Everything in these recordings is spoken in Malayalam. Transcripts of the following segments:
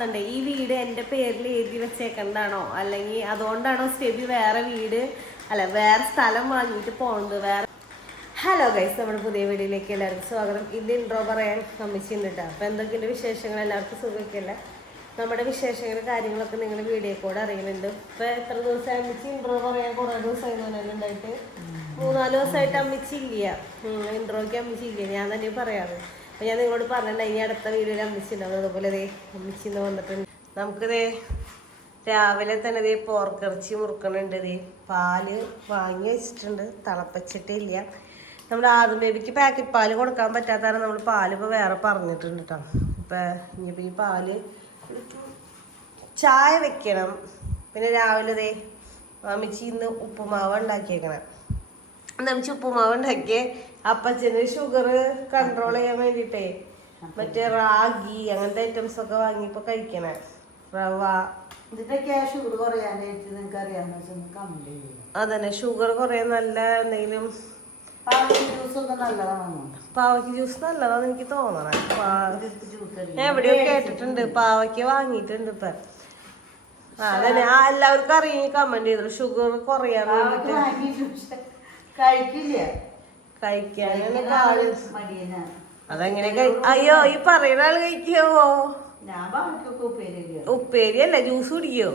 തോന്നുന്നുണ്ട്. ഈ വീട് എന്റെ പേരിൽ എഴുതി വെച്ചേക്കണ്ടാണോ അല്ലെങ്കിൽ അതുകൊണ്ടാണോ സ്റ്റെബി വേറെ വീട് അല്ല വേറെ സ്ഥലം വാങ്ങിയിട്ട് പോകുന്നത് വേറെ ഹലോ ഗൈസ് നമ്മുടെ പുതിയ വീഡിയോയിലേക്ക് എല്ലാവർക്കും സ്വാഗതം. ഇത് ഇൻട്രോ പറയാൻ ശ്രമിച്ചിട്ടുണ്ട്. കേട്ടോ അപ്പോൾ എന്തൊക്കെയുണ്ട് വിശേഷങ്ങൾ? എല്ലാവർക്കും സുഖമൊക്കെയല്ല? നമ്മുടെ വിശേഷങ്ങൾ കാര്യങ്ങളൊക്കെ നിങ്ങൾ വീഡിയോ കൂടെ അറിയുന്നുണ്ട്. ഇപ്പം എത്ര ദിവസമായി അമ്മച്ചി ഇൻട്രോ പറയാൻ കുറേ ദിവസമായി ഉണ്ടായിട്ട്? മൂന്നാൽ ദിവസമായിട്ട് അമ്മച്ചി ഇല്ല. ഇൻട്രോയ്ക്ക് അമ്മച്ചി ഇല്ല. ഞാൻ തന്നെ പറയാറ്. അപ്പൊ ഞാൻ നിങ്ങളോട് പറഞ്ഞിട്ടുണ്ട് ഇനി അടുത്ത വീഡിയോയിൽ അമ്മച്ചി ഉണ്ടാവും. അതുപോലെ ദേ അമ്മിച്ചിന്ന് വന്നിട്ടുണ്ട്. നമുക്കിതേ രാവിലെ തന്നെ ദേ പോർക്കിറച്ചി മുറുക്കണുണ്ട് ദേ. പാൽ വാങ്ങി വെച്ചിട്ടുണ്ട്. തിളപ്പിച്ചിട്ടില്ല നമ്മുടെ ആദ്യം ബേബിക്ക് പാക്കറ്റ് പാൽ കൊടുക്കാൻ പറ്റാത്തതാണ് നമ്മൾ പാൽ ഇപ്പോൾ വേറെ പറഞ്ഞിട്ടുണ്ട് കേട്ടോ ഇപ്പം ഇനിയിപ്പോൾ ഈ പാൽ ചായ വെക്കണം. പിന്നെ രാവിലെ ദേ അമ്മച്ചി ഇന്ന് ഉപ്പുമാവ് ഉണ്ടാക്കിയേക്കണം. ഉപ്പുമാവ് ഉണ്ടാക്കിയേ അപ്പച്ചന് ഷുഗർ കൺട്രോൾ ചെയ്യാൻ വേണ്ടിട്ടേ മറ്റേ റാഗി അങ്ങനത്തെ ഐറ്റംസ് ഒക്കെ വാങ്ങിയപ്പോൾ കഴിക്കണേ. റവ. ഇതിന്റെയൊക്കെ ഷുഗർ കുറയാനായിട്ട് നിങ്ങൾക്ക് അറിയാമെന്ന് വെച്ചാൽ കമന്റ് ചെയ്യുക അതന്നെ ഷുഗർ കൊറേ നല്ല എന്തെങ്കിലും പാവയ്ക്ക് ജ്യൂസ് നല്ലതാന്ന് എനിക്ക് തോന്നണേ. ഞാൻ എവിടെയോ കേട്ടിട്ടുണ്ട്. പാവയ്ക്ക് വാങ്ങിയിട്ടുണ്ട് ഇപ്പൊ. അതന്നെ എല്ലാവർക്കും അറിയാം കമന്റ് ചെയ്തു ഷുഗർ കുറയാൻ വേണ്ടിട്ട് കഴിക്കില്ല. മടിയനാ. അതെങ്ങനെ അയ്യോ ഈ പറയുന്ന ആൾ കഴിക്കോ ഉപ്പേരി അല്ല ജ്യൂസ് കുടിക്കോ?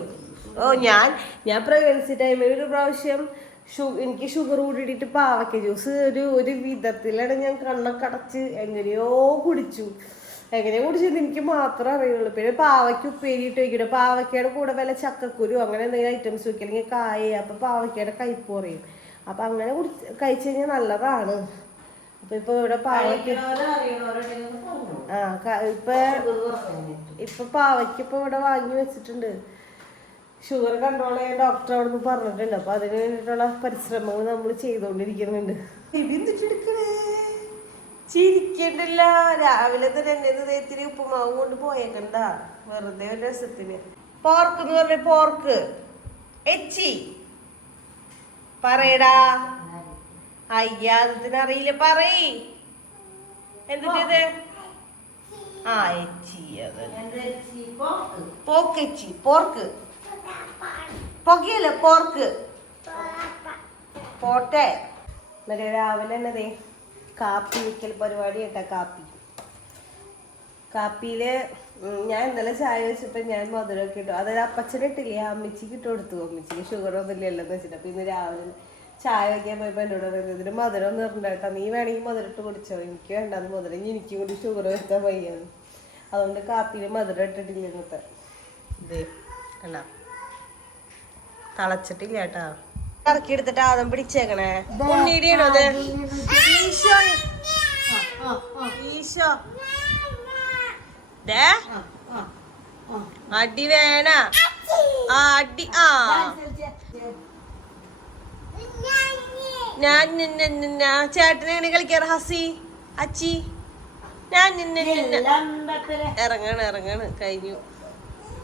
ഓ ഞാൻ ഞാൻ പ്രഗ്നൻസി ടൈമിൽ ഒരു പ്രാവശ്യം എനിക്ക് ഷുഗർ കൂടിയിട്ട് പാവയ്ക്ക ജ്യൂസ് ഒരു ഒരു വിധത്തിലാണ് ഞാൻ കണ്ണൊക്കെ അടച്ച് എങ്ങനെയോ കുടിച്ചു. എങ്ങനെയോ കുടിച്ചത് എനിക്ക് മാത്രമേ അറിയുള്ളൂ. പിന്നെ പാവയ്ക്ക് ഉപ്പേരി ഇട്ട് വയ്ക്കണം പാവയ്ക്കയുടെ കൂടെ വല്ല ചക്കക്കുരു അങ്ങനെ എന്തെങ്കിലും ഐറ്റംസ് വെക്കുക അല്ലെങ്കിൽ കായ അപ്പം പാവയ്ക്കയുടെ കയ്പ്പ് കുറയും. അപ്പം അങ്ങനെ കുടിച്ച് കഴിച്ചു കഴിഞ്ഞാൽ നല്ലതാണ്. അപ്പം ഇപ്പൊ ഇവിടെ പാവയ്ക്ക് ആ ഇപ്പൊ ഇപ്പം പാവയ്ക്ക് ഇപ്പൊ ഇവിടെ വാങ്ങി വെച്ചിട്ടുണ്ട്. ഷുഗർ കൺട്രോൾ ചെയ്യാൻ ഡോക്ടർ അവിടെ നിന്ന് പറഞ്ഞിട്ടുണ്ട്. അപ്പൊ അതിന് വേണ്ടിയിട്ടുള്ള പരിശ്രമങ്ങൾ നമ്മൾ ചെയ്തുകൊണ്ടിരിക്കുന്നുണ്ട് ഇതെന്തിട്ടെടുക്കണേ ചിരിക്കണ്ടല്ല രാവിലെ തന്നെ എന്നെ ദേഹത്തിന് ഉപ്പുമാവ് കൊണ്ട് പോയേക്കണ്ട. വെറുതെ ഒരു രസത്തിന്. പോർക്ക് എന്ന് പറഞ്ഞ പോർക്ക് എച്ചി. പറയടാ. അയ്യാ അതിനറിയില്ല പറയ് എന്തിട്ടത് ആ എച്ചി അത്. പോക്കെച്ചി പോർക്ക്. പൊകയല്ല പോർക്ക്. പോട്ടെ. എന്നിട്ട് രാവിലെ തന്നെ ദേ കാപ്പി വയ്ക്കൽ പരിപാടി കേട്ടോ കാപ്പി. കാപ്പിയിൽ ഉം, ഞാൻ ഇന്നലെ ചായ വെച്ചപ്പോ ഞാൻ മധുരമൊക്കെ ഇട്ടു. അതായത് അപ്പച്ചനിട്ടില്ലേ അമ്മച്ചിക്ക് ഇട്ട് കൊടുത്തു. അമ്മച്ചിക്ക് ഷുഗർ ഒന്നും ഇല്ലല്ലോ എന്ന് വെച്ചിട്ട്. അപ്പൊ ഇന്ന് രാവിലെ ചായ വയ്ക്കാൻ പോയപ്പോ എന്നോട് പറയുന്നത് ഇതിന് മധുരം ഒന്നും നീ വേണമെങ്കിൽ മധുരം ഇട്ട് കുടിച്ചോ. എനിക്ക് വേണ്ടത് മധുരം. ഇനി എനിക്ക് കൂടി ഷുഗർ വരുത്താൻ വയ്യാന്ന്. അതുകൊണ്ട് കാപ്പിയിൽ മധുരം ഇട്ടിട്ടില്ല ഇന്നത്തെ ഇതേ അല്ല തളച്ചിട്ടില്ല കേട്ടാ. ഇറക്കി എടുത്തിട്ട് ആദം പിടിച്ചേക്കണേ. ഉണ്ണീടിയാണോ അത്? ഈശോ. ഈശോ. അടി വേണ. അടി ആ. ഞാൻ നിന്നെ നിന്നെ ചേട്ടനെ എങ്ങനെ കളിക്കാറ് ഹസി അച്ചി? ഞാൻ നിന്നെ നിന്നെ ഇറങ്ങാണ് ഇറങ്ങാണ്. കഴിഞ്ഞു.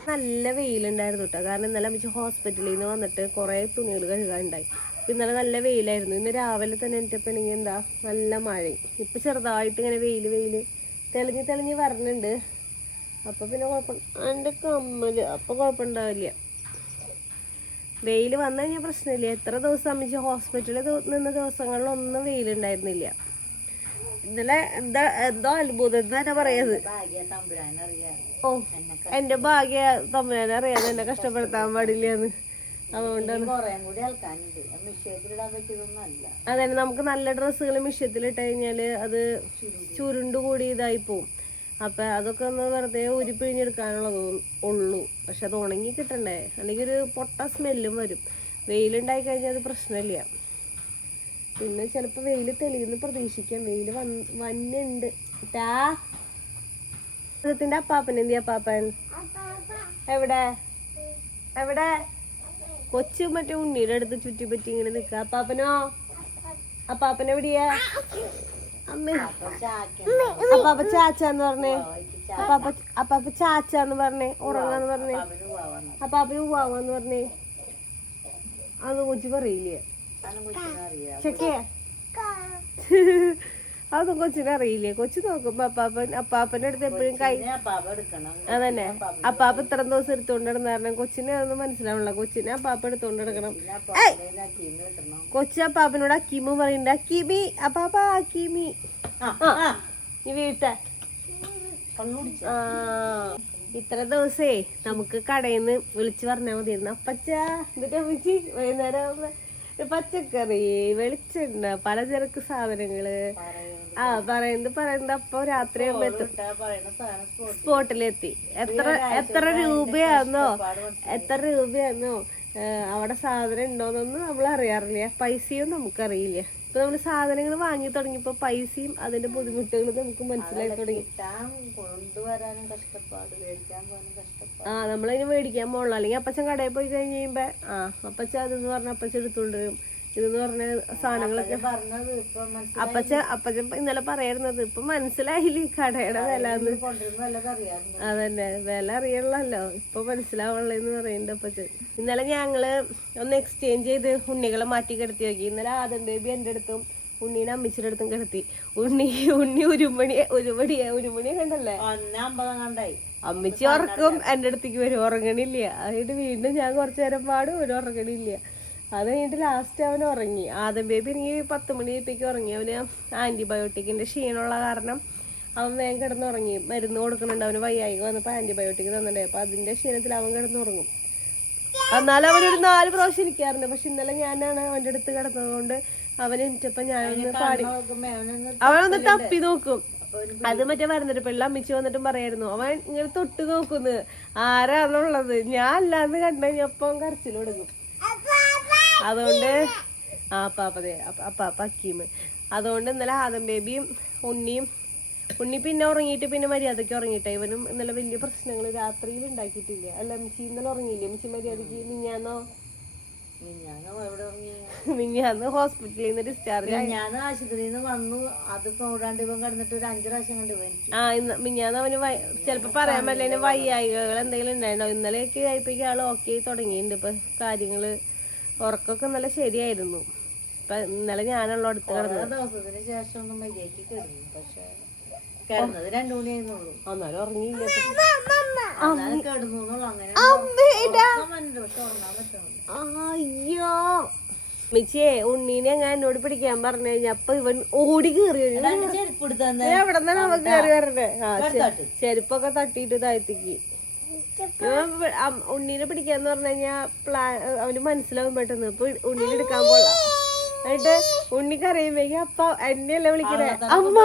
നല്ല വെയിലുണ്ടായിരുന്നു കേട്ടോ കാരണം ഇന്നലെ അമ്മച്ചി ഹോസ്പിറ്റലിൽ നിന്ന് വന്നിട്ട് കുറേ തുണികൾ കഴുകാനുണ്ടായി. അപ്പം ഇന്നലെ നല്ല വെയിലായിരുന്നു. ഇന്ന് രാവിലെ തന്നെ എനിക്കപ്പോണെങ്കിൽ എന്താ? നല്ല മഴയും. ഇപ്പം ചെറുതായിട്ട് ഇങ്ങനെ വെയിൽ വെയിൽ തെളിഞ്ഞ് തെളിഞ്ഞ് വരണുണ്ട്. അപ്പം പിന്നെ കുഴപ്പം എന്റെ കമ്മൽ. അപ്പോൾ കുഴപ്പമുണ്ടാവില്ല വെയിൽ വന്നു കഴിഞ്ഞാൽ പ്രശ്നമില്ല. എത്ര ദിവസം അമ്മച്ച് ഹോസ്പിറ്റലിൽ നിന്ന ദിവസങ്ങളിലൊന്നും വെയിലുണ്ടായിരുന്നില്ല. ഇന്നലെ എന്താ എന്തോ അത്ഭുതം എന്ന് തന്നെ പറയുന്നത് ഓ എന്റെ ഭാഗ്യ തമ്പുരാനെ അറിയാതെ എന്നെ കഷ്ടപ്പെടുത്താൻ അതുകൊണ്ടാണ്. മിഷ്യത്തിലിടാൻ പറ്റിയതൊന്നും അല്ല അതന്നെ നമുക്ക് നല്ല ഡ്രസ്സുകൾ മിഷ്യത്തിലിട്ട് കഴിഞ്ഞാൽ അത് ചുരുണ്ടുകൂടി ഇതായി പോവും. അപ്പൊ അതൊക്കെ ഒന്ന് വെറുതെ ഉരുപ്പിഴിഞ്ഞെടുക്കാനുള്ളത് ഉള്ളൂ. പക്ഷെ അത് ഉണങ്ങി കിട്ടണ്ടേ? അല്ലെങ്കിൽ ഒരു പൊട്ട സ്മെല്ലും വരും. വെയിലുണ്ടായി കഴിഞ്ഞാൽ അത് പ്രശ്നമില്ല. പിന്നെ ചിലപ്പോൾ വെയിൽ തെളിയുന്നു പ്രതീക്ഷിക്കാം. വെയിൽ വന്ന് വന്നുണ്ട്. ടാ ത്തിന്റെ അപ്പാപ്പൻ എന്തി അപ്പാപ്പൻ? എവിടെ? എവിടെ? കൊച്ചു മറ്റേ ഉണ്ണിയുടെ അടുത്ത് ചുറ്റിപ്പറ്റി ഇങ്ങനെ നിൽക്കുക അപ്പാപ്പനോ? അപ്പാപ്പൻ എവിടെയാ? അമ്മ. ചാച്ച എന്ന് പറഞ്ഞേ. അപ്പാപ്പ അപ്പാപ്പ ചാച്ചാന്ന് പറഞ്ഞേ. ഉറങ്ങാന്ന് പറഞ്ഞേ. അപ്പാപ്പന് പോവാന്ന് പറഞ്ഞേ. അത് കൊച്ചു പറയില്ലേ? ചെക്കേ. അതൊന്നും കൊച്ചിനെ അറിയില്ലേ? കൊച്ചു നോക്കുമ്പോ അപ്പാപ്പൻ അപ്പാപ്പന്റെ അടുത്ത് എപ്പോഴും കൈ എടുക്കണം. അതന്നെ. അപ്പാപ്പ ഇത്ര ദിവസം എടുത്തോണ്ട് നടന്ന കാരണം കൊച്ചിനെ അതൊന്നും മനസ്സിലാവില്ല കൊച്ചിനെ അപ്പാപ്പ എടുത്തോണ്ട് കിട്ടണം കൊച്ചു അപ്പാപ്പനോട് അക്കീമു പറയണ്ട. അക്കീമി അപ്പാപ്പ അക്കീമി ഈ ആ. ഇത്ര ദിവസേ നമുക്ക് കടയിൽ നിന്ന് വിളിച്ചു പറഞ്ഞാൽ മതിയായിരുന്നു. അപ്പച്ച എന്നിട്ട് അമ്മച്ചി വൈകുന്നേരം പച്ചക്കറി വെളിച്ചെണ്ണ പലചരക്ക് സാധനങ്ങൾ. ആ പറയുന്നത് പറയുന്നത് അപ്പൊ രാത്രി സ്പോട്ടിലെത്തി. എത്ര എത്ര രൂപയാന്നോ? എത്ര രൂപയാന്നോ? അവിടെ സാധനം ഉണ്ടോന്നൊന്നും നമ്മൾ അറിയാറില്ല. പൈസയും നമുക്കറിയില്ല. ഇപ്പൊ നമ്മൾ സാധനങ്ങൾ വാങ്ങി തുടങ്ങിയപ്പോ പൈസയും അതിന്റെ ബുദ്ധിമുട്ടുകളും നമുക്ക് മനസ്സിലായി തുടങ്ങി. ആ നമ്മളതിന് മേടിക്കാൻ പോകണം അല്ലെങ്കിൽ അപ്പച്ചൻ കടയിൽ പോയി കഴിഞ്ഞ് കഴിയുമ്പോ ആ അപ്പച്ച അതെന്ന് പറഞ്ഞ അപ്പച്ച എടുത്തോണ്ട് വരും. ഇതെന്ന് പറഞ്ഞ സാധനങ്ങളൊക്കെ. അപ്പച്ച അപ്പച്ചൻ ഇന്നലെ പറയായിരുന്നത് ഇപ്പൊ മനസ്സിലായില്ലേ കടയുടെ വില അതന്നെ വില അറിയണല്ലോ ഇപ്പൊ മനസ്സിലാവണെന്ന് പറയുന്നുണ്ട് അപ്പച്ച ഇന്നലെ ഞങ്ങൾ ഒന്ന് എക്സ്ചേഞ്ച് ചെയ്ത് ഉണ്ണികളെ മാറ്റി കിടത്തി നോക്കി. ഇന്നലെ ആദം ബേബി എന്റെ അടുത്തും ഉണ്ണീനെ അമ്മച്ചിയുടെ അടുത്തും കിടത്തി. ഉണ്ണി ഉണ്ണി ഒരുമണിയെ ഒരുമണിയെ ഒരുമണിയെ കണ്ടല്ലേ? കണ്ടായി. അമ്മച്ചി ഉറക്കും. എന്റെ അടുത്തേക്ക് വരും. ഉറങ്ങണില്ല. അതിട്ട് വീണ്ടും ഞാൻ കുറച്ചു നേരം പാടും. ഒരു ഉറങ്ങണില്ല. അത് കഴിഞ്ഞിട്ട് ലാസ്റ്റ് അവൻ ഉറങ്ങി. ആദ്യം ബേബി എനിക്ക് പത്ത് മണിയായപ്പോഴേക്ക് ഉറങ്ങി. അവന് ആന്റിബയോട്ടിക്കിന്റെ ക്ഷീണമുള്ള കാരണം അവൻ വേഗം കിടന്നുറങ്ങി. മരുന്ന് കൊടുക്കുന്നുണ്ട്. അവന് വയ്യായിക വന്നപ്പോൾ ആന്റിബയോട്ടിക് തന്നിട്ടുണ്ടായി അപ്പോൾ അതിന്റെ ക്ഷീണത്തിൽ അവൻ കിടന്നുറങ്ങും. എന്നാലും അവനൊരു നാല് പ്രാവശ്യം ഇരിക്കാറുണ്ട്. പക്ഷെ ഇന്നലെ ഞാനാണ് അവന്റെ അടുത്ത് കിടന്നതുകൊണ്ട് അവൻ എനിച്ചപ്പോൾ ഞാനൊന്ന് പാടി അവനൊന്ന് തപ്പി നോക്കും. അത് മറ്റേ വരുന്നിട്ട് പിള്ള അമ്മിച്ച് വന്നിട്ടും പറയായിരുന്നു. അവൻ ഇങ്ങനെ തൊട്ട് നോക്കുന്നു. ആരാന്നുള്ളത്? ഞാൻ അല്ലാന്ന് കണ്ടു കഴിഞ്ഞപ്പം കരച്ചിൽ കൊടുക്കും അതുകൊണ്ട് ആ അപ്പാപ്പതെ അപ്പാപ്പ അക്കീമ് അതുകൊണ്ട് ഇന്നലെ ആദം ബേബിയും ഉണ്ണിയും ഉണ്ണി പിന്നെ ഉറങ്ങിയിട്ട് പിന്നെ മര്യാദയ്ക്ക് ഉറങ്ങിയിട്ടെ. ഇവനും ഇന്നലെ വലിയ പ്രശ്നങ്ങൾ രാത്രിയിൽ ഉണ്ടാക്കിയിട്ടില്ല. അല്ല മിച്ചി ഇന്നലെ ഉറങ്ങിയില്ലേ? മിച്ചി മര്യാദയ്ക്ക് മിഞ്ഞാന്നോ? മിഞ്ഞാന്ന് ഹോസ്പിറ്റലിൽ നിന്ന് ഡിസ്ചാർജ് മിഞ്ഞാന്ന് ആശുപത്രിയിൽ നിന്ന് വന്നു. അത് കൂടാണ്ട് ഇവൻ കിടന്നിട്ട് ഒരു അഞ്ചു പ്രാവശ്യം കണ്ടു ആ ഇന്ന് മിഞ്ഞാന്ന് അവന് ചിലപ്പോ പറയാൻ പറ്റില്ല. വയ്യായികകൾ എന്തെങ്കിലും ഉണ്ടായിരുന്നോ? ഇന്നലെയൊക്കെ ആയപ്പോഴേക്കും ഓക്കെ തുടങ്ങിയിട്ടുണ്ട്. ഇപ്പൊ കാര്യങ്ങൾ ഉറക്കമൊക്കെ നല്ല ശരിയായിരുന്നു. ഇപ്പൊ ഇന്നലെ ഞാനുള്ള അടുത്ത് കിടന്നത്. കുറെ ദിവസത്തിന് ശേഷം ഒന്ന് മര്യാദയ്ക്ക് കിടന്നു. പക്ഷെ കിടന്നത് രണ്ടു മണിയായിരുന്നുള്ളൂ. ഉറങ്ങിയില്ല കിടന്നു അങ്ങനെ പക്ഷെ ഉറങ്ങാൻ അയ്യോ. മിച്ചിയെ ഉണ്ണീനെ ഞാൻ എന്നോട് പിടിക്കാൻ പറഞ്ഞു കഴിഞ്ഞാ അപ്പൊ ഇവൻ ഓടി കേറി എവിടെ നിന്നാണ് അവൻ കയറി വരണ്ടേ ആ ചെരുപ്പൊക്കെ തട്ടിയിട്ട് താഴ്ത്തിക്ക്. ഉണ്ണീനെ പിടിക്കാന്ന് പറഞ്ഞു കഴിഞ്ഞാൽ പ്ലാ അവന് മനസ്സിലാവും പെട്ടെന്ന്. ഇപ്പൊ ഉണ്ണീനെ എടുക്കാൻ പോകാം എന്നിട്ട് ഉണ്ണിക്കറിയുമ്പേക്ക് അപ്പ എന്നെയല്ല വിളിക്കണേ? അമ്മ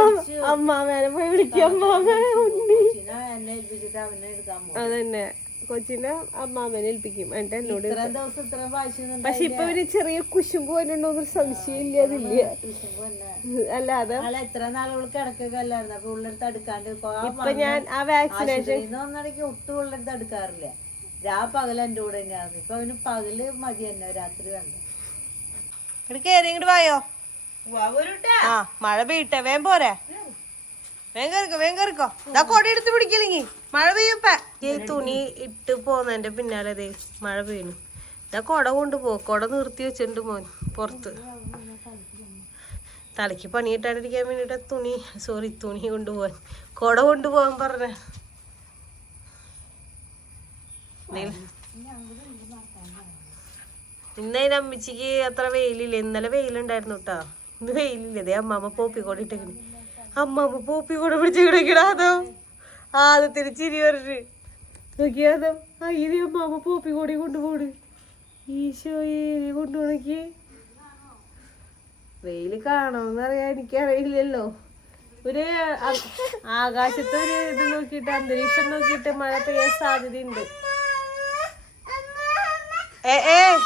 അമ്മ വേറെ പോയി വിളിക്കും അമ്മാമേനെ ഉണ്ണി. അതന്നെ. കൊച്ചിനെ അമ്മാമനെ ഏൽപ്പിക്കും. എന്നിട്ട് എന്നോട് പക്ഷെ ഇപ്പൊ ഒരു ചെറിയ കുശുമ്പ് ഒരു സംശയം ഇല്ല അതില്ല. അല്ലാതെ എത്ര നാളുകൾ അപ്പൊ ഉള്ളെടുത്ത് എടുക്കാണ്ട് ഇപ്പൊ ഞാൻ ആ വാക്സിനേഷൻ ഒട്ടും ഉള്ളടുത്ത് എടുക്കാറില്ല രാ പകൽ എന്റെ കൂടെ തന്നെയായിരുന്നു. ഇപ്പൊ അവന് പകൽ മതി തന്നെ രാത്രി കണ്ടു ഇങ്ങോട്ട് പോയോ ഇങ്ങോട്ട് വായോ? ആ മഴ പെയ്യട്ടെ വേം പോരെ. വേഗം കയറിക്കോ വേഗം ഈ തുണി ഇട്ട് പോന്നതിന്റെ പിന്നാലെ ദേ മഴ പെയ്യുന്നു. ഇതാ കൊട കൊണ്ടുപോ കൊട നിർത്തി വെച്ചിട്ടുണ്ട് മോൻ പുറത്ത്. തലയ്ക്ക് പണിയിട്ടാണ്ടിരിക്കാൻ വേണ്ടിട്ട് തുണി സോറി തുണി കൊണ്ടുപോവാൻ. കൊട കൊണ്ടുപോവാൻ പറഞ്ഞ. ഇന്ന് അതിന് അമ്മച്ചിക്ക് അത്ര വെയിലില്ല. ഇന്നലെ വെയിലുണ്ടായിരുന്നു കേട്ടോ ഇന്ന് വെയിലില്ല. ദേ അമ്മാമ്മ പോപ്പി കൂടെ പൂപ്പി പോപ്പി കൂടെ പിടിച്ച് കിടക്കിടാതോ ആദ്യത്തിന് ചിരി പറഞ്ഞു. നോക്കിയാതോ അയ്യേ കൂടി കൊണ്ടുപോട് കൂടെ കൊണ്ടുപോണ്. ഈശോയെ കൊണ്ടുപോണക്ക് വെയിൽ കാണുമെന്ന് അറിയാൻ എനിക്കറിയില്ലല്ലോ. ഒരു അ- ആകാശത്ത് ഒരു ഇത് നോക്കിയിട്ട് അന്തരീക്ഷം നോക്കിയിട്ട് മഴ പെയ്യാൻ സാധ്യതയുണ്ട്. ഏ ഏ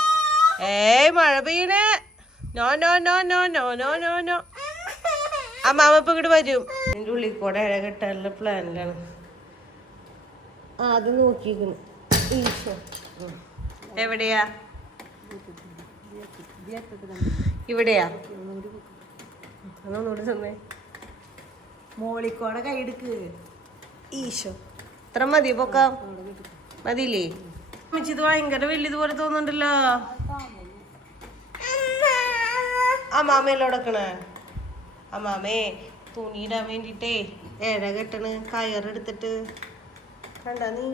ഏയ് മഴ പെയ്യണേ. No no no no no no no no. അമ്മാമ ഇപ്പൊ ഇങ്ങോട്ട് വരും. എന്റെ ഉള്ളിൽ കൂടെ ഇഴ കെട്ടാനുള്ള പ്ലാനിലാണ്. ആ അത് നോക്കിക്കുന്നു ഈശോ. ഉം. എവിടെയാ? ഇവിടെയാ? അതൊന്നുകൂടി തന്നെ. മോളിക്കോടെ കൈയെടുക്ക്. ഈശോ. ഇത്ര മതി പൊക്കാം. മതിയില്ലേ? ഇത് ഭയങ്കര വലിയതുപോലെ തോന്നുന്നുണ്ടല്ലോ. ആ ഉടക്കണേ അമ്മാമേ തുണിയിടാൻ വേണ്ടിട്ടേ ഏഴ കെട്ടണ് കയറെടുത്തിട്ട് കണ്ടാ നീ?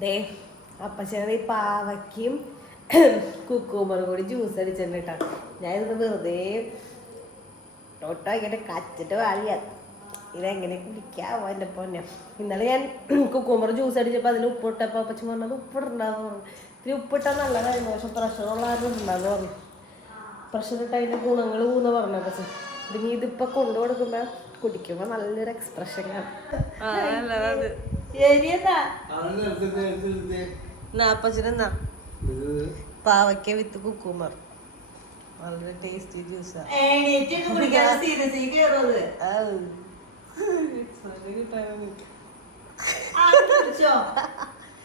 ദേ അപ്പച്ചന ഈ പാവയ്ക്കും കുക്കുമ്പറും കൂടി ജ്യൂസ് അടിച്ചിട്ടുണ്ട് കേട്ടോ ഞാൻ ഇത് വെറുതെ ടോട്ടോ ഇങ്ങനെ കച്ചിട്ട് വാങ്ങിയ ഇതെങ്ങനെ കുടിക്കാവോ എന്റെ പൊന്നെ? ഇന്നലെ ഞാൻ കുക്കുമ്പർ ജ്യൂസ് അടിച്ചപ്പോൾ അതിൽ ഉപ്പിട്ടപ്പോൾ അപ്പച്ചൻ പറഞ്ഞത് ഉപ്പിടണ്ടാന്ന് ഇത്തിരി ഉപ്പിട്ടാൽ നല്ലതായിരുന്നു പക്ഷെ പ്രഷറുള്ള ആരും ഉണ്ടാകും പ്രഷർ ഇട്ടതിന്റെ ഗുണങ്ങൾ പോകുന്ന പറഞ്ഞു ഇതിന് ഇതിപ്പോൾ കൊണ്ടു കൊടുക്കുമ്പോൾ കുടിക്കുമ്പോൾ നല്ലൊരു എക്സ്പ്രഷൻ കാണും പാവയ്ക്ക വിത്ത് കുക്കുമ്പർ. വളരെ ടേസ്റ്റി ജ്യൂസാണ് കുടിക്കാൻ സീരിയസ് കയറുന്നത്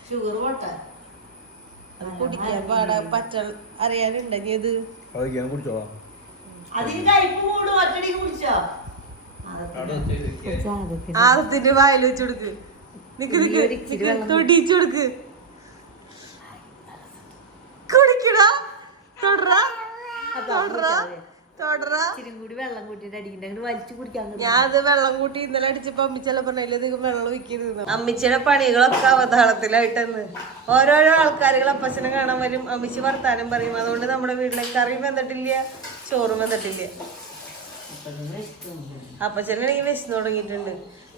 ഷുഗർ പോട്ടെ കുടിക്കാൻ പാടാ. പച്ച അറിയാനുണ്ടെങ്കിൽ ഇത് അതൊക്കെ ഞാൻ കുടിച്ചോളാം അതിന് കയ്പ് കൂടും ഒറ്റടിക്ക് കുടിച്ചോ ആദത്തിന്റെ വായിൽ വെച്ച് കൊടുക്ക്. നിക്ക് നിക്ക്. തൊടിച്ചു കൊടുക്ക്. കുടിക്കടാ തൊടറാ. തൊടറാ. ഇച്ചിരി കൂടി വെള്ളം കൂട്ടിട്ട് അടിക്കണ്ട. അങ്ങോട്ട് വലിച്ചു കുടിക്കാൻ ഞാൻ അത് വെള്ളം കൂട്ടി ഇന്നലെ അടിച്ചപ്പോ അമ്മിച്ചെല്ലാം പറഞ്ഞില്ല അധികം വെള്ളം വിൽക്കരുത് അമ്മിച്ചിയുടെ പണികളൊക്കെ അവതാളത്തിലായിട്ടെന്ന്. ഓരോരോ ആൾക്കാരുകൾ അപ്പച്ചനെ കാണാൻ വരും. അമ്മിച്ചി വർത്താനം പറയും. അതുകൊണ്ട് നമ്മുടെ വീട്ടിലേക്ക് കറി വന്നിട്ടില്ല ചോറും വന്നിട്ടില്ല അപ്പച്ചനാണെങ്കിൽ വിശന്നു തുടങ്ങിയിട്ടുണ്ട്.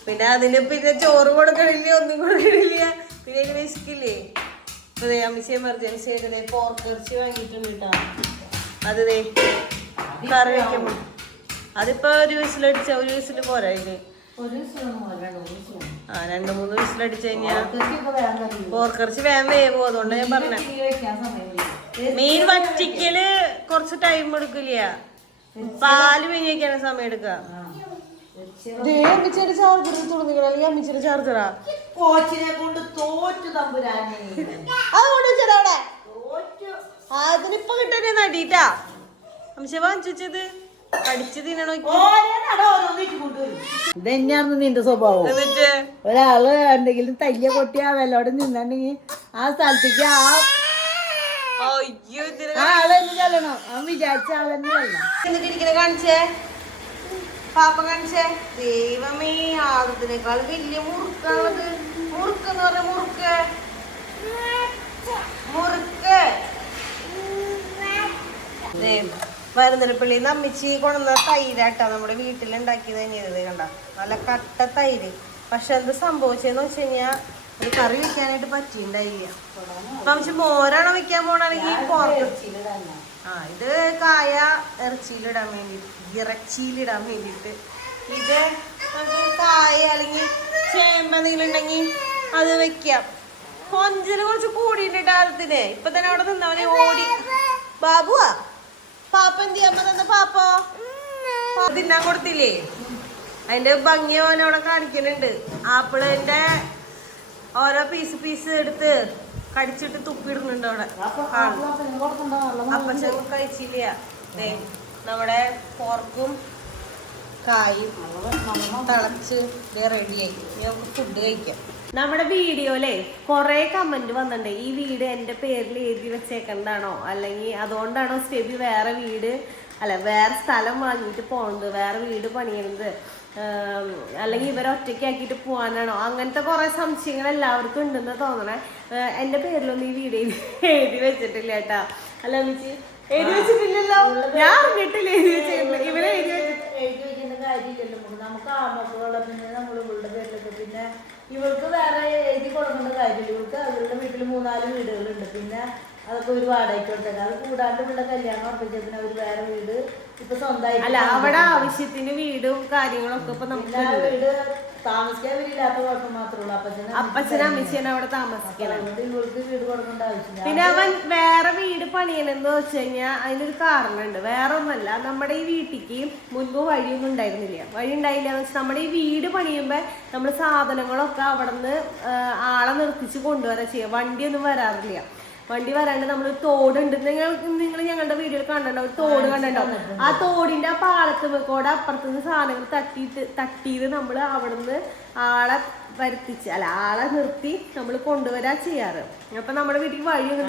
പിന്നെ അതിന് പിന്നെ ചോറ് കൊടുക്കണില്ല ഒന്നും കൊടുക്കണില്ല. പിന്നെ അതിന് വിശക്കില്ലേ? ഇപ്പൊ അമ്മിച്ചി എമർജൻസി ആയിട്ട് പോർക്കിറച്ചി വാങ്ങിയിട്ടുണ്ട് കേട്ടോ അത് കറി അതിപ്പോ ഒരു വിസിലടിച്ച ഒരു വിസിൽ പോരാ ഇനി. ആ രണ്ട് മൂന്ന് വിസിലടിച്ചു കഴിഞ്ഞാ വേഗം വേം പോർക്കിറച്ചി വേഗം വേവും അതുകൊണ്ട് ഞാൻ പറഞ്ഞ. മീൻ വറ്റിക്കൽ കുറച്ച് ടൈം എടുക്കില്ല പാൽ വയ്ക്കാനും സമയം എടുക്കാം. അമ്മിച്ചയുടെ ചാർജർ തുറന്നിക്കണം അല്ലെങ്കിൽ അമ്മിച്ചയുടെ ചാർജറാ കോച്ചിനെ കൊണ്ട് തോറ്റു തമ്പുരാനെ. അതുകൊണ്ട് അവിടെ. അതിനിപ്പോ കിട്ടണേ നടിയിട്ടാ. വാങ്ങിച്ചത് ഇതന്നെയായിരുന്നു നിന്റെ സ്വഭാവം. ഒരാൾ എന്തെങ്കിലും തയ്യ കൊട്ടി ആ വെല്ലോടെ നിന്നുണ്ടെങ്കിൽ ആ സ്ഥലത്തേക്ക് ആ അയ്യോ ഇതിന് ആ ആൾ തന്നെ ചെല്ലണം. അവൻ വിചാരിച്ച ചെല്ലണം. കാണിച്ചേ? പാപ്പ കാണിച്ചേ? ദൈവമേ ആദത്തിനേക്കാൾ വലിയ മുറുക്കാണത്. മുറുക്ക് എന്ന് പറഞ്ഞ മുറുക്ക്. മുറുക്ക്. മരുന്നിരപ്പള്ളി അമ്മിച്ചി കൊണ്ടുവന്ന തൈരാട്ടാ നമ്മുടെ വീട്ടിലുണ്ടാക്കിയത് തന്നെയത് കണ്ട. നല്ല കട്ട തൈര്. പക്ഷെ എന്ത് സംഭവിച്ചെന്ന് വെച്ച് കഴിഞ്ഞാൽ ഒരു കറി വെക്കാനായിട്ട് പറ്റിയിട്ടുണ്ടായില്ല. അപ്പൊ മോരാണ് വെക്കാൻ പോണാണെങ്കിൽ പുറത്ത് ആ ഇത് കായ ഇറച്ചിയിലിടാൻ വേണ്ടിയിട്ട് ഇറച്ചിയിലിടാൻ വേണ്ടിയിട്ട്. ഇത് കായ അല്ലെങ്കിൽ ചേമ്പ എന്തെങ്കിലും ഉണ്ടെങ്കിൽ അത് വെക്കാം. കൊഞ്ചൽ കുറച്ച് കൂടിയിട്ടുണ്ട് ആരത്തിന്. ഇപ്പൊ തന്നെ അവിടെ നിന്നവനെ ഓടി. ബാബുവാ? പാപ്പ എന്ത് അമ്മ തന്നെ പാപ്പോ? തിന്നാൻ കൊടുത്തില്ലേ? അതിന്റെ ഭംഗി ഓനോടെ കാണിക്കുന്നുണ്ട്. ആപ്പിളിന്റെ ഓരോ പീസ് പീസ് എടുത്ത് കടിച്ചിട്ട് തുപ്പിടുന്നുണ്ട് അവിടെ. അപ്പച്ചും അപ്പച്ചൻ കഴിച്ചില്ല. നമ്മുടെ പോർക്കും കായും തിളച്ച് റെഡിയായി നമുക്ക് ഫുഡ് കഴിക്കാം. നമ്മുടെ വീഡിയോയിലെ കുറെ കമന്റ് വന്നിട്ടുണ്ട്. ഈ വീട് എന്റെ പേരിൽ എഴുതി വെച്ചേക്കണ്ടാണോ അല്ലെങ്കിൽ അതുകൊണ്ടാണോ സ്റ്റെബി വേറെ വീട് അല്ല വേറെ സ്ഥലം വാങ്ങിയിട്ട് പോകുന്നത് വേറെ വീട് പണിയുന്നത് അല്ലെങ്കിൽ ഇവരെ ഒറ്റയ്ക്കാക്കിയിട്ട് പോകാനാണോ? അങ്ങനത്തെ കുറേ സംശയങ്ങൾ എല്ലാവർക്കും ഉണ്ടെന്ന് തോന്നണേ. എന്റെ പേരിലൊന്നും ഈ വീട് എഴുതി വെച്ചിട്ടില്ല കേട്ടാ. അല്ല എഴുതി വെച്ചിട്ടില്ലല്ലോ? ഞാൻ അറിഞ്ഞിട്ടില്ല എഴുതി വെച്ചിട്ടുണ്ട് ഇവരെ എഴുതി വെച്ചിട്ട്. എഴുതി വെക്കേണ്ട കാര്യമില്ലല്ലോ. നമുക്ക് നമുക്ക് ആമക്കളുള്ള പിന്നെ നമ്മൾ ഇവളുടെ പേരിലൊക്കെ പിന്നെ ഇവൾക്ക് വേറെ എഴുതി കൊടുക്കേണ്ട കാര്യമില്ല. ഇവൾക്ക് അവരുടെ വീട്ടിൽ മൂന്നാൽ വീടുകളുണ്ട്. പിന്നെ അതൊക്കെ ഒരു വാടകയ്ക്ക് കൊടുത്തേക്ക് അത് കൂടാണ്ട് ഇവിടെ കല്യാണം ഉറപ്പിച്ചതിന് അവർ വേറെ വീട് ഇപ്പൊ സ്വന്തമായിട്ട് അല്ല അവിടെ ആവശ്യത്തിന് വീടും കാര്യങ്ങളൊക്കെ ഇപ്പൊ നമുക്ക് വീട് താമസിക്കാൻ വീടില്ലാത്ത കുഴപ്പം മാത്രമേ ഉള്ളൂ. അപ്പച്ചന് അപ്പച്ചനും അമ്മച്ചനും അവിടെ താമസിക്കണം ഇവൾക്ക് വീട് കൊടുക്കേണ്ട ആവശ്യമില്ല. പിന്നെ അവൻ വേറെ വീട് പണിയണെന്ന് വെച്ച് കഴിഞ്ഞാൽ അതിനൊരു കാരണമുണ്ട്. വേറെ ഒന്നല്ല നമ്മുടെ ഈ വീട്ടിക്ക് മുൻപ് വഴിയൊന്നും ഉണ്ടായിരുന്നില്ല. വഴി ഉണ്ടായില്ല എന്ന് വെച്ചാൽ നമ്മുടെ ഈ വീട് പണിയുമ്പോൾ നമ്മൾ സാധനങ്ങളൊക്കെ അവിടെ നിന്ന് ആളെ നിർത്തിച്ച് കൊണ്ടുവരാ ചെയ്യുക വണ്ടിയൊന്നും വരാറില്ല. വണ്ടി വരാണ്ട് നമ്മൾ തോടുണ്ട് നിങ്ങൾ നിങ്ങൾ ഞങ്ങളുടെ വീഡിയോയിൽ കണ്ടിട്ടുണ്ടാവും ഒരു തോട് കണ്ടിട്ടുണ്ടാവും ആ തോടിന്റെ ആ പാളത്ത് കൂടെ അപ്പുറത്ത് നിന്ന് സാധനങ്ങൾ തട്ടിയിട്ട് തട്ടിയിട്ട് നമ്മൾ അവിടുന്ന് ആളെ വരുത്തിച്ച് അല്ല ആളെ നിർത്തി നമ്മൾ കൊണ്ടുവരാ ചെയ്യാറ്. അപ്പൊ നമ്മുടെ വീട്ടിൽ വഴിയൊന്നും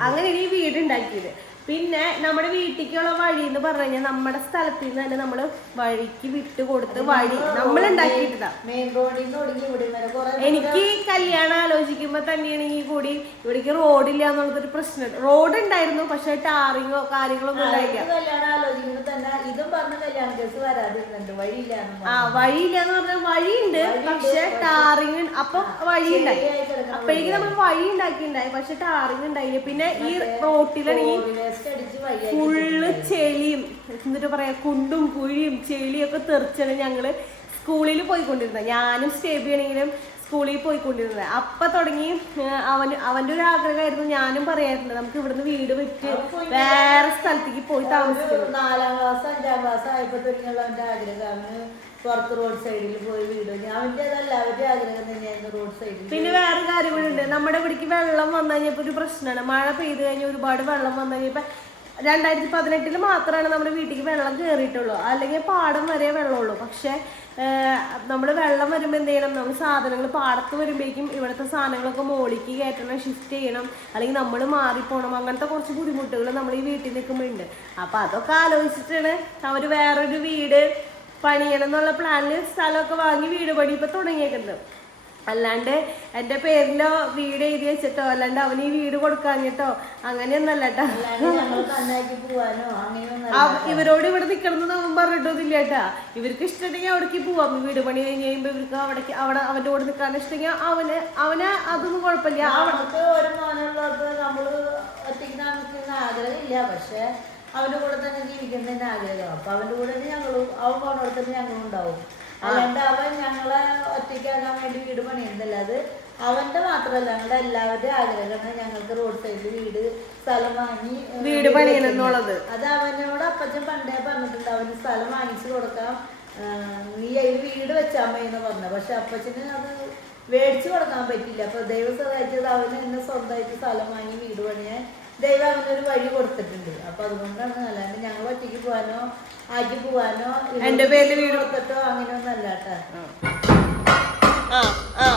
അങ്ങനെ ഈ വീടുണ്ടാക്കി പിന്നെ നമ്മുടെ വീട്ടിലേക്കുള്ള വഴി എന്ന് പറഞ്ഞു കഴിഞ്ഞാൽ നമ്മുടെ സ്ഥലത്ത് നിന്ന് തന്നെ നമ്മൾ വഴിക്ക് വിട്ട് കൊടുത്ത് വഴി നമ്മൾ ഉണ്ടാക്കിയിട്ടാ എനിക്ക് കല്യാണം ആലോചിക്കുമ്പോ തന്നെയാണെങ്കിൽ കൂടി ഇവിടേക്ക് റോഡില്ല എന്നുള്ളതൊരു പ്രശ്നം. റോഡ് ഉണ്ടായിരുന്നു പക്ഷെ ടാറിങ്ങോ കാര്യങ്ങളോ ഒന്നും വഴിയില്ലാന്ന് ആ വഴിയില്ല എന്ന് പറഞ്ഞാൽ വഴിയുണ്ട് പക്ഷെ ടാറിങ് അപ്പൊ വഴിയുണ്ടായി. അപ്പോഴേക്കും നമ്മൾ വഴി ഉണ്ടാക്കിണ്ടായി പക്ഷെ ടാറിങ് ഉണ്ടായില്ല. പിന്നെ ഈ റോട്ടിലാണെങ്കിൽ ഫുള്ള് ചെളിയും എന്നിട്ട് പറയാ കുണ്ടും കുഴിയും ചെളിയും ഒക്കെ തെറിച്ചാണ് ഞങ്ങൾ സ്കൂളിൽ പോയിക്കൊണ്ടിരുന്നത്. ഞാനും സ്റ്റേബിയാണെങ്കിലും സ്കൂളിൽ പോയിക്കൊണ്ടിരുന്നത്. അപ്പൊ തുടങ്ങി അവൻ അവന്റെ അവന്റെ ഒരു ആഗ്രഹമായിരുന്നു. ഞാനും പറയാറുണ്ട് നമുക്ക് ഇവിടുന്ന് വീട് വിറ്റ് വേറെ സ്ഥലത്തേക്ക് പോയി താമസിക്കണം. നാലാം ക്ലാസ് അഞ്ചാം ക്ലാസ് ആയപ്പോ തുടങ്ങിയുള്ള അവന്റെ ആഗ്രഹം. അവന് പുറത്ത് റോഡ് സൈഡിൽ പോയി വീട്. ഞാൻ അവന്റേതല്ല അവരുടെ ആഗ്രഹം തന്നെയായിരുന്നു റോഡ് സൈഡിൽ പിന്നെ വേറെ കാര്യങ്ങളുണ്ട് നമ്മുടെ ഇവിടേക്ക് വെള്ളം വന്നു കഴിഞ്ഞപ്പോൾ ഒരു പ്രശ്നമാണ്. മഴ പെയ്ത് കഴിഞ്ഞാൽ ഒരുപാട് വെള്ളം വന്നു കഴിഞ്ഞപ്പോൾ രണ്ടായിരത്തി പതിനെട്ടിൽ മാത്രമാണ് നമ്മുടെ വീട്ടിലേക്ക് വെള്ളം കയറിയിട്ടുള്ളൂ അല്ലെങ്കിൽ പാടം വരെ വെള്ളമുള്ളൂ. പക്ഷെ നമ്മൾ വെള്ളം വരുമ്പോൾ എന്ത് ചെയ്യണം? നമ്മൾ സാധനങ്ങൾ പാടത്ത് വരുമ്പോഴേക്കും ഇവിടുത്തെ സാധനങ്ങളൊക്കെ മോളിക്ക് കയറ്റണം ഷിഫ്റ്റ് ചെയ്യണം. അല്ലെങ്കിൽ നമ്മൾ മാറിപ്പോണം. അങ്ങനത്തെ കുറച്ച് ബുദ്ധിമുട്ടുകൾ നമ്മൾ ഈ വീട്ടിൽ നിൽക്കുമ്പോൾ ഉണ്ട് അപ്പോൾ അതൊക്കെ ആലോചിച്ചിട്ടാണ് അവർ വേറൊരു വീട് പണിയണം എന്നുള്ള പ്ലാനിൽ സ്ഥലമൊക്കെ വാങ്ങി വീട് പണി ഇപ്പം തുടങ്ങിയേക്കുന്നത്. അല്ലാണ്ട് എന്റെ പേരിലോ വീട് എഴുതി വെച്ചിട്ടോ അല്ലാണ്ട് അവന് ഈ വീട് കൊടുക്കാഞ്ഞിട്ടോ അങ്ങനെയൊന്നല്ല കേട്ടോ അല്ലാണ്ട് ഞങ്ങൾ കണ്ണാക്കി പോവാനോ അങ്ങനെയൊന്നും അവ- ഇവരോട് ഇവിടെ നിൽക്കണം അവൻ പറഞ്ഞിട്ടൊന്നുമില്ല കേട്ടാ ഇവർക്ക് ഇഷ്ടമുണ്ടെങ്കിൽ അവിടേക്ക് പോവാം. വീട് പണി കഴിഞ്ഞ് കഴിയുമ്പോൾ ഇവർക്ക് അവിടേക്ക് അവിടെ അവന്റെ കൂടെ നിൽക്കാൻ ഇഷ്ടമെങ്കിൽ അവന് അവന് അതൊന്നും കുഴപ്പമില്ല. അവിടെ ഒരു മോനുള്ളവർക്ക് നമ്മൾ ഒറ്റയ്ക്ക് താമസിക്കുന്ന ആഗ്രഹമില്ല. പക്ഷെ അവന്റെ കൂടെ തന്നെ ജീവിക്കുന്നതിന് ആഗ്രഹം അപ്പൊ അവന്റെ കൂടെ ഞങ്ങളും അവൻ പോണോടത്ത് തന്നെ ഞങ്ങളും ഉണ്ടാവും. അല്ലാണ്ട് അവൻ ഞങ്ങളെ ഒറ്റയ്ക്കാകാൻ വേണ്ടി വീട് പണിയുന്നില്ല അത് അവന്റെ മാത്രമല്ല ഞങ്ങളുടെ എല്ലാവരുടെയും ആഗ്രഹമാണ് ഞങ്ങൾക്ക് റോഡ് സൈഡിൽ വീട് സ്ഥലം വാങ്ങി വീട് പണിയുന്നുള്ളത് അത് അവനോട് അപ്പച്ചൻ പണ്ടേ പറഞ്ഞിട്ടുണ്ട് അവന് സ്ഥലം വാങ്ങിച്ചു കൊടുക്കാം. നീ അതിൽ വീട് വെച്ചാൽ മതി എന്ന് പറഞ്ഞു. പക്ഷെ അപ്പച്ചന് അത് മേടിച്ചു കൊടുക്കാൻ പറ്റില്ല അപ്പൊ ദൈവം സഹായിച്ചത് അവന് എന്നെ സ്വന്തമായിട്ട് സ്ഥലം വാങ്ങി വീട് പണിയാൻ ദൈവം അവനൊരു വഴി കൊടുത്തിട്ടുണ്ട്. അപ്പൊ അതുകൊണ്ടാണ് അല്ലാണ്ട് ഞങ്ങൾ ഒറ്റയ്ക്ക് പോവാനോ ആക്കി പോവാനോ എന്റെ പേരിൽ വീട് കൊടുത്തിട്ടോ അങ്ങനെയൊന്നും അല്ല കേട്ടാ ആ ആ.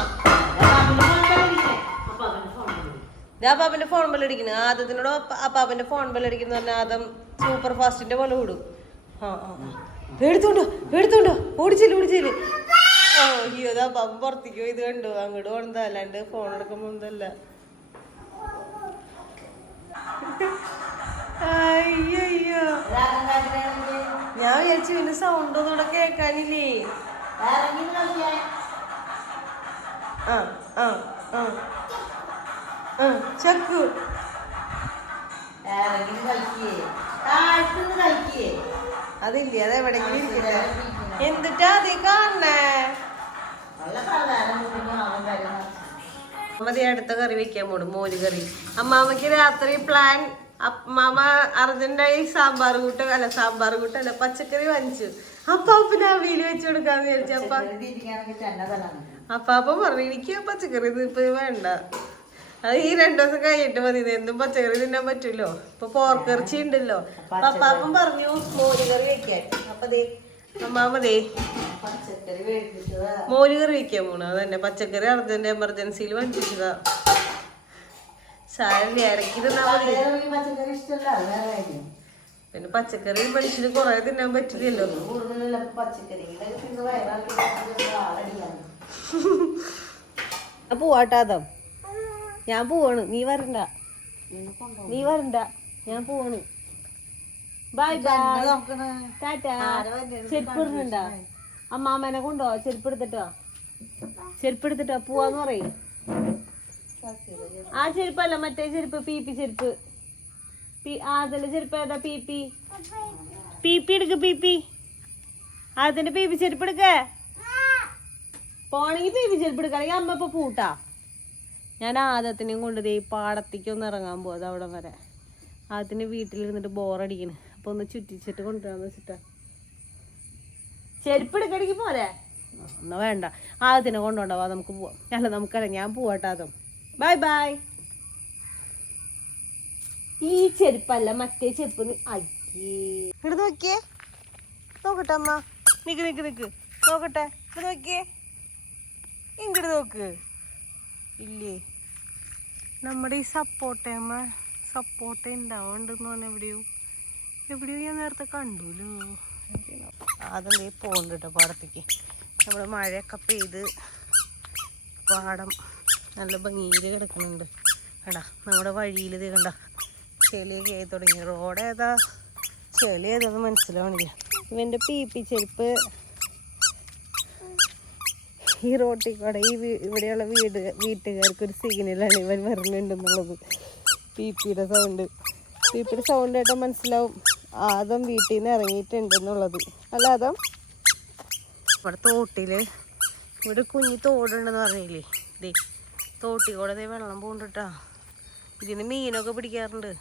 ഇതാ പാപ്പന്റെ ഫോൺ ബെല്ല് അടിക്കുന്നു ആദ്യത്തിനോട് അപ്പാപ്പന്റെ ഫോൺ ബെല്ല് അടിക്കുന്ന പറഞ്ഞാൽ ആദ്യം സൂപ്പർ ഫാസ്റ്റിന്റെ പോലെ വിടും ആ ആ. എടുത്തോണ്ടോ എടുത്തോണ്ടോ ഓടിച്ചില്ല ഓടിച്ചില്ല ഓ അയ്യോ അതാ അപ്പാപ്പൻ പുറത്തേക്ക് പോയി ഇത് കണ്ടു. അങ്ങോട്ട് പോണതല്ലാണ്ട് ഫോൺ എടുക്കുമ്പോ എന്തല്ല അയ്യോ ഞാൻ വിചാരിച്ചു പിന്നെ സൗണ്ട് ഒന്നും കൂടെ കേൾക്കാനില്ലേ. ആ ആ ആ. ചക്കു. അതില്ലേ അത് എവിടെയെങ്കിലും ഇരിക്കട്ടെ. എന്തിട്ടാ അതേ കാണണേ നല്ല പ്രധാനം പിന്നെ അവൻ കാര്യം മതി അടുത്ത കറി വെക്കാൻ പോണു മോര് കറി. അമ്മാമ്മക്ക് രാത്രി പ്ലാൻ അമ്മാമ അർജന്റായി സാമ്പാർ കൂട്ട് അല്ല സാമ്പാർ കൂട്ടല്ല പച്ചക്കറി വാങ്ങിച്ചു. അപ്പാപ്പന് അവിയൽ വെച്ച് കൊടുക്കാന്ന് വിചാരിച്ചു അപ്പ. അപ്പാപ്പ പറഞ്ഞു എനിക്ക് പച്ചക്കറി ഇപ്പൊ വേണ്ട. അത് ഈ രണ്ടു ദിവസം കഴിഞ്ഞിട്ട് മതി എന്തും പച്ചക്കറി തിന്നാൻ പറ്റൂലോ. ഇപ്പൊ പോർക്കിറച്ചി ഉണ്ടല്ലോ. അപ്പൊ അപ്പാപ്പൻ പറഞ്ഞു മോര് കറി വെക്കാൻ. അപ്പൊ ദേ ദേ മോര് കറി വെക്കാൻ പോണു. അതന്നെ. പച്ചക്കറി അർജന്റ് എമർജൻസിയിൽ വാങ്ങിച്ചതാ സാരി ഇറക്കി പിന്നെ പച്ചക്കറി മനുഷ്യന് കുറെ തിന്നാൻ പറ്റില്ലല്ലോ. പോവാട്ടാതം ഞാൻ പോവാണ്. നീ വരണ്ട. നീ വരണ്ട. ഞാൻ പോവാണ്. ബൈ ബൈ ടാറ്റാ ചെരുപ്പ് ഇടുന്നുണ്ടാ? അമ്മാമനെ കൊണ്ടോ? ചെരുപ്പ് എടുത്തിട്ടോ ചെരുപ്പ് എടുത്തിട്ടോ പോവാന്ന് പറയും. ആ ചെരുപ്പല്ല മറ്റേ ചെരുപ്പ് പി പി ചെരുപ്പ്. പി ആ അതിന്റെ ചെരുപ്പ്? ഏതാ പി പി പി പി എടുക്ക് പി പി അതിന്റെ പി പി ചെരുപ്പ് എടുക്കേ. പോണെങ്കിൽ പി പി ചെരുപ്പ് എടുക്കുക അല്ലെങ്കിൽ അമ്മ ഇപ്പൊ പൂട്ടാ. ഞാൻ ആദത്തിനെയും കൊണ്ട് ഈ പാടത്തേക്ക് ഒന്ന് ഇറങ്ങാൻ പോകും അവിടെ വരെ. ആദ്യത്തിന് വീട്ടിലിരുന്നിട്ട് ബോറടിക്കണ് അപ്പൊ ഒന്ന് ചുറ്റിച്ചിട്ട് കൊണ്ടുവരാന്ന് വെച്ചിട്ടാ. ചെരുപ്പ് എടുക്കടിക്ക് പോരെ? എന്നാ വേണ്ട. ആദ്യത്തിനെ കൊണ്ടുകൊണ്ടാവാ നമുക്ക് പോവാം. അല്ല നമുക്കല്ല ഞാൻ പോവാട്ടോ അതും. Bye bye. ഈ ചെരുപ്പല്ല മറ്റേ ചെരുപ്പ് ഇവിടെ നോക്കിയേ. നോക്കട്ടെ അമ്മ. നിക്ക് നിക്ക് നിക്ക്. നോക്കട്ടെ. ഇവിടെ നോക്കിയേ. ഇങ്ങോട്ട് നോക്ക്. ഇല്ലേ? നമ്മുടെ ഈ സപ്പോട്ടയമ്മ സപ്പോട്ട ഉണ്ടാവുന്നുണ്ടെന്ന് പറഞ്ഞാൽ എവിടെയോ എവിടെയോ ഞാൻ നേരത്തെ കണ്ടുല്ലോ അതെന്തേ പോകുന്നുണ്ട് കേട്ടോ പാടത്തേക്ക്. നമ്മൾ മഴയൊക്കെ പെയ്ത് പാടം നല്ല ഭംഗിയിൽ കിടക്കുന്നുണ്ട്. കണ്ടാ നമ്മുടെ വഴിയിൽ ഇത് കണ്ട ചെളിയൊക്കെ ആയി തുടങ്ങി. റോഡ് ഏതാ? ചെളി ഏതാന്ന് മനസ്സിലാവണില്ല. ഇവന്റെ പി പി ചെരുപ്പ് ഈ റോട്ടിൽ കൂടെ ഈ ഇവിടെയുള്ള വീട് വീട്ടുകാർക്ക് ഒരു സിഗ്നലാണ് ഇവൻ വരുന്നുണ്ടെന്നുള്ളത്. പി പിയുടെ സൗണ്ട് പി പിയുടെ സൗണ്ട് കേട്ടാൽ മനസ്സിലാവും. ആദം വീട്ടിൽ നിന്ന് ഇറങ്ങിയിട്ടുണ്ടെന്നുള്ളത്. അല്ല ആദം? ഇവിടെ തോട്ടിൽ ഇവിടെ കുഞ്ഞി തോടുണ്ടെന്ന് പറഞ്ഞില്ലേ? ഇതേ തോട്ടി കൂടെ ദേ വെള്ളം പോണ്ടിട്ടാ ഇതിന് മീനൊക്കെ പിടിക്കാറുണ്ട്.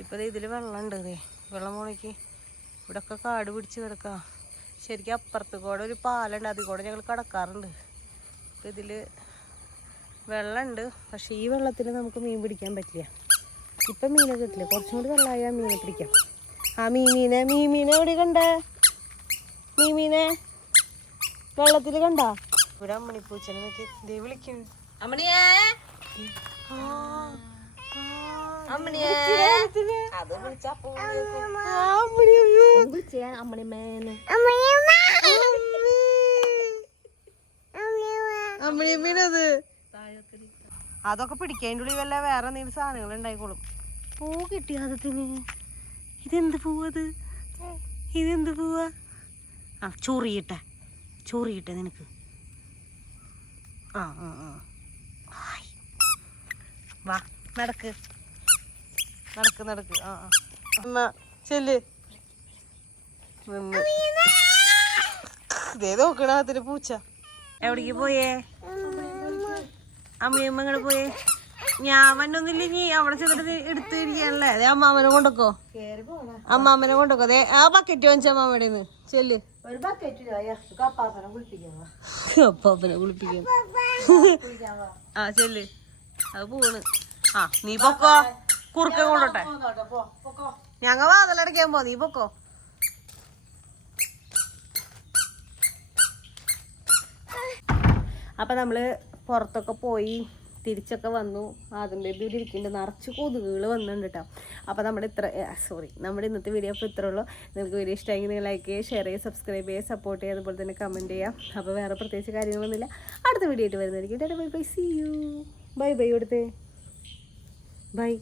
ഇപ്പം ഇതിൽ വെള്ളം ഉണ്ട് ദേ. വെള്ളം പോണേക്ക് ഇവിടെയൊക്കെ കാട് പിടിച്ച് കിടക്കാം. ശരിക്കും അപ്പുറത്ത് കൂടെ ഒരു പാലുണ്ട് അതിൽ കൂടെ ഞങ്ങൾ കടക്കാറുണ്ട്. അപ്പം ഇതിൽ വെള്ളമുണ്ട് പക്ഷേ ഈ വെള്ളത്തിൽ നമുക്ക് മീൻ പിടിക്കാൻ പറ്റില്ല. ഇപ്പം മീനൊക്കെ കിട്ടില്ല. കുറച്ചും കൂടി വെള്ളമായാൽ മീനെ പിടിക്കാം. ആ മീമീനെ മീമീനെ എവിടെ കണ്ടേ? മീമീനെ വെള്ളത്തിൽ കണ്ട? ഇവിടെ നോക്കി. ദേ വിളിക്കുന്നു അമ്മണിയേ. വിളിച്ചേ അമ്മണിയമ്മീനത്? അതൊക്കെ പിടിക്കാൻ ഉള്ളിൽ വല്ല വേറെ എന്തെങ്കിലും സാധനങ്ങൾ ഉണ്ടായിക്കോളും. പൂ കിട്ടി അതത്തിന് ഇതെന്ത് പൂവത് ഇതെന്ത് പൂവാ? ആ ചൊറിയിട്ടെ. ചൊറിയിട്ടെ നിനക്ക്. ആ ആ ആ. വാ നടക്ക്. നടക്ക് നടക്ക്. ആ ആ. അമ്മ ചെല്ല്. ഇതേ നോക്കണ പൂച്ച. എവിടേക്ക് പോയേ? അമ്മയമ്മ ഇങ്ങോട്ട് പോയേ? ഞാൻ വന്നൊന്നില്ല നീ അവിടെ ചെന്നിട്ട് എടുത്തു ഇരിക്കാനല്ലേ? അതെ അമ്മാമനെ കൊണ്ടൊക്കോ. അമ്മാമനെ കൊണ്ടൊക്കോ. അതെ ആ ബക്കറ്റ് വാങ്ങിച്ച അമ്മാമയുടെ നിന്ന്? ചെല്ല്. അപ്പാപ്പനെ കുളിപ്പിക്കാം ആ ചെല്ല്. അത് പോണ്. ആ നീ പൊക്കോ. കുറുക്ക കൊണ്ടോട്ടെ. ഞങ്ങ വാതിലടക്കാൻ പോ നീ പൊക്കോ. അപ്പം നമ്മൾ പുറത്തൊക്കെ പോയി തിരിച്ചൊക്കെ വന്നു. ആദ്യം ബേബി ഇവിടെ ഇരിക്കുന്നുണ്ട്. നിറച്ച് കൊതുകുകൾ വന്നിട്ടുണ്ട് കേട്ടോ അപ്പോൾ നമ്മുടെ ഇത്ര സോറി നമ്മുടെ ഇന്നത്തെ വീഡിയോ അപ്പോൾ ഇത്ര ഉള്ളൂ. നിങ്ങൾക്ക് വീഡിയോ ഇഷ്ടമെങ്കിൽ നിങ്ങൾ ലൈക്ക് ചെയ്യുക ഷെയർ ചെയ്യുക സബ്സ്ക്രൈബ് ചെയ്യുക സപ്പോർട്ട് ചെയ്യുക അതുപോലെ തന്നെ കമന്റ് ചെയ്യുക. അപ്പോൾ വേറെ പ്രത്യേകിച്ച് കാര്യങ്ങളൊന്നുമില്ല അടുത്ത വീഡിയോ ആയിട്ട് വരുന്നതായിരിക്കും. Bye bye see you bye bye ഇവിടുത്തെ. ബൈ.